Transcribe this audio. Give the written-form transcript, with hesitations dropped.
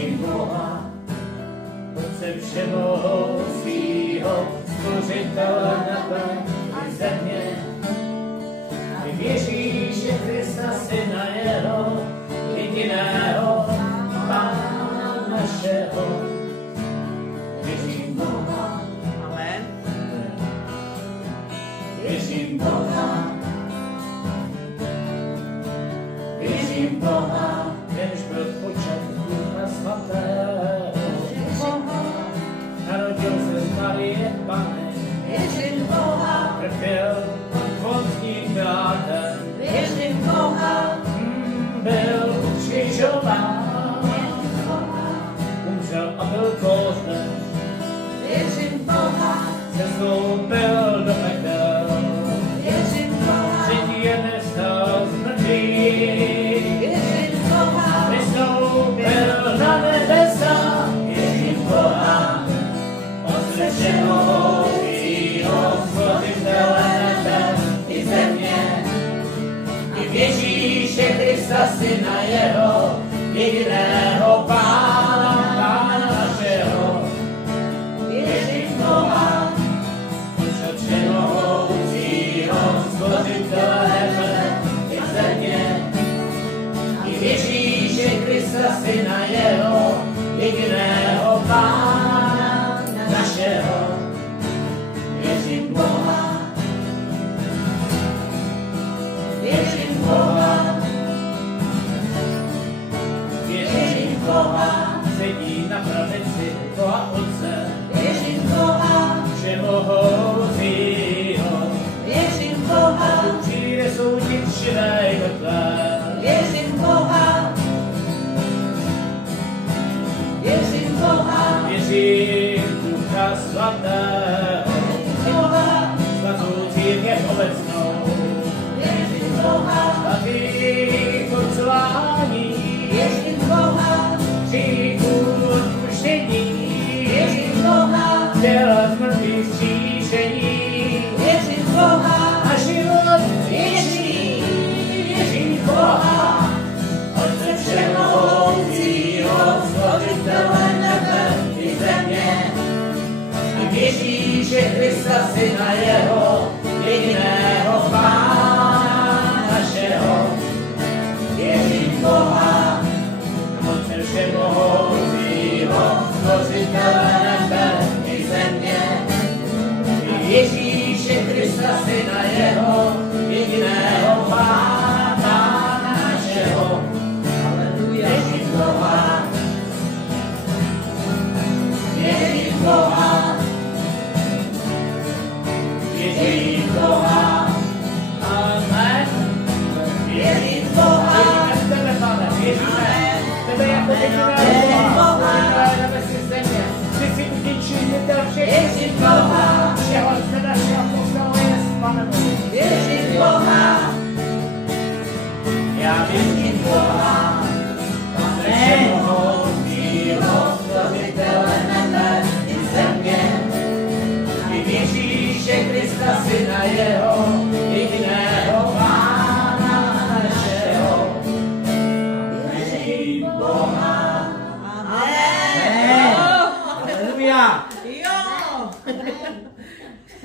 věřím Boha, Otce všemohoucího, Stvořitele nebe i země, i v Ježíše Krista, Syna jeho, jediného Pána našeho. Věřím Boha. Amen. Věřím Boha. Věřím Boha, jenž byl počat Ducha Svatého. Narodil se z Marie Panny. Věřím Boha. Trpěl pod Pontským Pilátem. Věřím Boha. Byl ukřižován. Umřel a byl pohřben. Věřím Boha. Sestoupil do pekel. Věřím Boha. Třetí den vstal z mrtvých. Věřím Boha. Vystoupil na nebesa. Věřím Boha, Otce všemohoucího, Stvořitele nebe i země, i v Ježíše Krista, Syna jeho, jediného Pána našeho. Věřím Boha, Otce všemohoucího, Stvořitele nebe i země, i v Ježíše Krista, Syna jeho, jediného Pána našeho. Věřím Boha. Věřím Boha. Věřím Boha. Sedí na pravici Boha Otce. Věřím Boha. Všemohoucího. Věřím Boha. Přijde soudit živé i mrtvé. Věřím Boha. Věřím Boha. Věřím Ducha Svatého. Boha. Svatou církev obecnou. Věřím Boha. Svatý porcelání. Věřím Boha. Říků odpuštění. Věřím Boha. Těla z mrtvých vzkříšení. Věřím Boha. A život věčný. Věřím Boha, Otce všemohoucího, Stvořitele nebe i země, a v Ježíše Krista, Syna jeho, jediného Pána našeho. Věřím Boha, Otce všemohoucího, Stvořitele nebe i země, i v Ježíše